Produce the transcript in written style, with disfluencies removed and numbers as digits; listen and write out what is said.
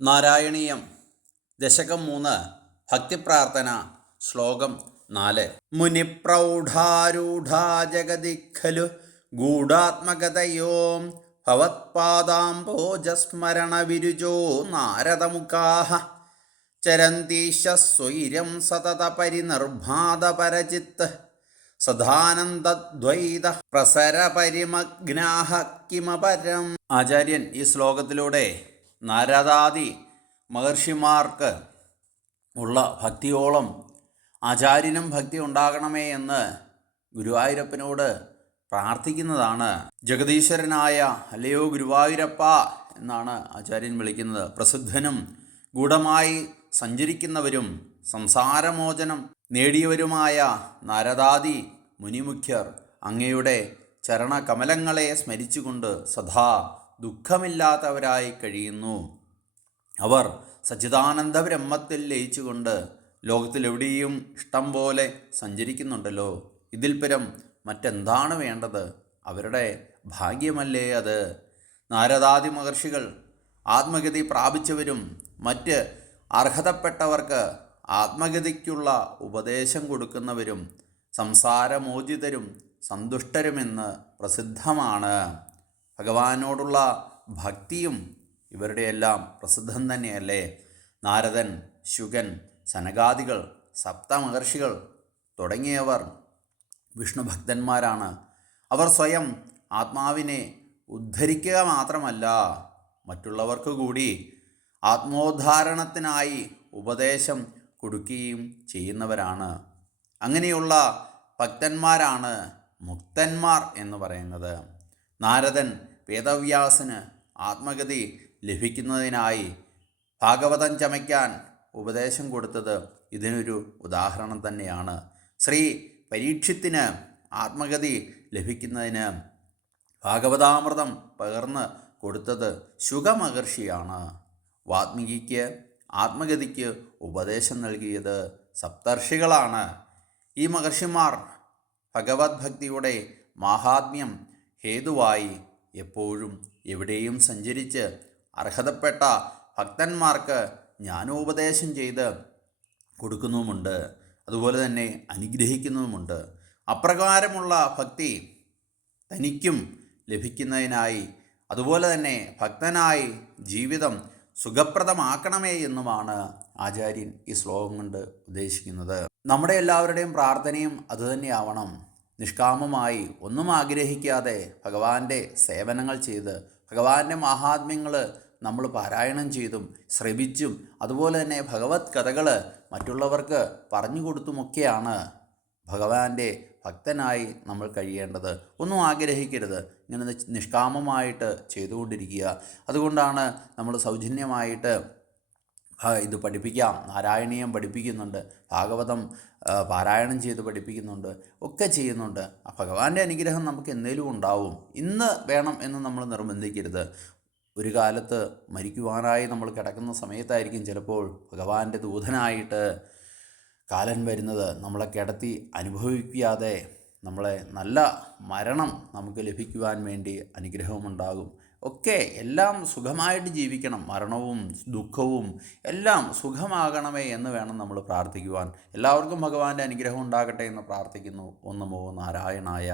നാരായണീയം ദശകം 3 ഭക്തിപ്രാർത്ഥന ശ്ലോകം 4 മുനിപ്രൗഢാരൂഢാ ജഗതി ഖലു ഗൂഢാത്മകതയോ ഭവത്പാദാംബോജസ്മരണവിരുജോ നാരദമുഖാഃ ചരന്തീശ സ്വൈരം സതതപരിനിർഭാതപരചിത്ത് സദാനന്ദദ്വൈത പ്രസരപരിമഗ്നാഃ കിമപരം. ആചാര്യൻ ഈ ശ്ലോകത്തിലൂടെ നാരദാദി മഹർഷിമാർക്ക് ഉള്ള ഭക്തിയോളം ആചാര്യനും ഭക്തി ഉണ്ടാകണമേ എന്ന് ഗുരുവായൂരപ്പനോട് പ്രാർത്ഥിക്കുന്നതാണ്. ജഗദീശ്വരനായ അല്ലയോ ഗുരുവായൂരപ്പ എന്നാണ് ആചാര്യൻ വിളിക്കുന്നത്. പ്രസിദ്ധനും ഗൂഢമായി സഞ്ചരിക്കുന്നവരും സംസാരമോചനം നേടിയവരുമായ നാരദാദി മുനിമുഖ്യർ അങ്ങയുടെ ചരണകമലങ്ങളെ സ്മരിച്ചുകൊണ്ട് സദാ ദുഃഖമില്ലാത്തവരായി കഴിയുന്നു. അവർ സച്ചിദാനന്ദ ബ്രഹ്മത്തിൽ ലയിച്ചുകൊണ്ട് ലോകത്തിലെവിടെയും ഇഷ്ടം പോലെ സഞ്ചരിക്കുന്നുണ്ടല്ലോ. ഇതിൽ പരം മറ്റെന്താണ് വേണ്ടത്? അവരുടെ ഭാഗ്യമല്ലേ അത്. നാരദാദി മഹർഷികൾ ആത്മഗതി പ്രാപിച്ചവരും മറ്റ് അർഹതപ്പെട്ടവർക്ക് ആത്മഗതിക്കുള്ള ഉപദേശം കൊടുക്കുന്നവരും സംസാരമോചിതരും സന്തുഷ്ടരുമെന്ന് പ്രസിദ്ധമാണ്. ഭഗവാനോടുള്ള ഭക്തിയും ഇവരുടെയെല്ലാം പ്രസിദ്ധം തന്നെയല്ലേ. നാരദൻ, ശുകൻ, സനകാദികൾ, സപ്തമഹർഷികൾ തുടങ്ങിയവർ വിഷ്ണുഭക്തന്മാരാണ്. അവർ സ്വയം ആത്മാവിനെ ഉദ്ധരിക്കുക മാത്രമല്ല മറ്റുള്ളവർക്ക് കൂടി ആത്മോദ്ധാരണത്തിനായി ഉപദേശം കൊടുക്കുകയും ചെയ്യുന്നവരാണ്. അങ്ങനെയുള്ള ഭക്തന്മാരാണ് മുക്തന്മാർ എന്ന് പറയുന്നത്. നാരദൻ വേദവ്യാസന് ആത്മഗതി ലഭിക്കുന്നതിനായി ഭാഗവതം ചമയ്ക്കാൻ ഉപദേശം കൊടുത്തത് ഇതിനൊരു ഉദാഹരണം തന്നെയാണ്. ശ്രീ പരീക്ഷിത്തിന് ആത്മഗതി ലഭിക്കുന്നതിന് ഭാഗവതാമൃതം പകർന്ന് കൊടുത്തത് ശുകമഹർഷിയാണ്. വാത്മീകിക്ക് ആത്മഗതിക്ക് ഉപദേശം നൽകിയത് സപ്തർഷികളാണ്. ഈ മഹർഷിമാർ ഭഗവത് ഭക്തിയുടെ മാഹാത്മ്യം ഹേതുവായി എപ്പോഴും എവിടെയും സഞ്ചരിച്ച് അർഹതപ്പെട്ട ഭക്തന്മാർക്ക് ജ്ഞാനോപദേശം ചെയ്ത് കൊടുക്കുന്നുമുണ്ട്. അതുപോലെ തന്നെ അനുഗ്രഹിക്കുന്നുമുണ്ട്. അപ്രകാരമുള്ള ഭക്തി തനിക്കും ലഭിക്കുന്നതിനായി അതുപോലെ തന്നെ ഭക്തനായി ജീവിതം സുഖപ്രദമാക്കണമേ എന്നുമാണ് ആചാര്യൻ ഈ ശ്ലോകം കൊണ്ട് ഉദ്ദേശിക്കുന്നത്. നമ്മുടെ എല്ലാവരുടെയും പ്രാർത്ഥനയും അതുതന്നെയാവണം. നിഷ്കാമമായി ഒന്നും ആഗ്രഹിക്കാതെ ഭഗവാന്റെ സേവനങ്ങൾ ചെയ്ത് ഭഗവാന്റെ മഹാത്മ്യങ്ങൾ നമ്മൾ പാരായണം ചെയ്തും ശ്രവിച്ചും അതുപോലെ തന്നെ ഭഗവത് കഥകൾ മറ്റുള്ളവർക്ക് പറഞ്ഞു കൊടുത്തുമൊക്കെയാണ് ഭഗവാന്റെ ഭക്തനായി നമ്മൾ കഴിയേണ്ടത്. ഒന്നും ആഗ്രഹിക്കരുത്. ഇങ്ങനെ നിഷ്കാമമായിട്ട് ചെയ്തുകൊണ്ടിരിക്കുക. അതുകൊണ്ടാണ് നമ്മൾ സൗജന്യമായിട്ട് ഇത് പഠിപ്പിക്കാം. നാരായണീയം പഠിപ്പിക്കുന്നുണ്ട്, ഭാഗവതം പാരായണം ചെയ്ത് പഠിപ്പിക്കുന്നുണ്ട്, ഒക്കെ ചെയ്യുന്നുണ്ട്. ഭഗവാന്റെ അനുഗ്രഹം നമുക്ക് എന്നേലും ഉണ്ടാവും. ഇന്ന് വേണം എന്ന് നമ്മൾ നിർബന്ധിക്കരുത്. ഒരു കാലത്ത് മരിക്കുവാനായി നമ്മൾ കിടക്കുന്ന സമയത്തായിരിക്കും ചിലപ്പോൾ ഭഗവാന്റെ ദൂതനായിട്ട് കാലൻ വരുന്നത്. നമ്മളെ കിടത്തി അനുഭവിക്കാതെ നമ്മളെ നല്ല മരണം നമുക്ക് ലഭിക്കുവാൻ വേണ്ടി അനുഗ്രഹമുണ്ടാകും. ഒക്കെ എല്ലാം സുഖമായിട്ട് ജീവിക്കണം. മരണവും ദുഃഖവും എല്ലാം സുഖമാകണമേ എന്ന് വേണം നമ്മൾ പ്രാർത്ഥിക്കുവാൻ. എല്ലാവർക്കും ഭഗവാന്റെ അനുഗ്രഹം ഉണ്ടാകട്ടെ എന്ന് പ്രാർത്ഥിക്കുന്നു. ഓം നമോ നാരായണായ.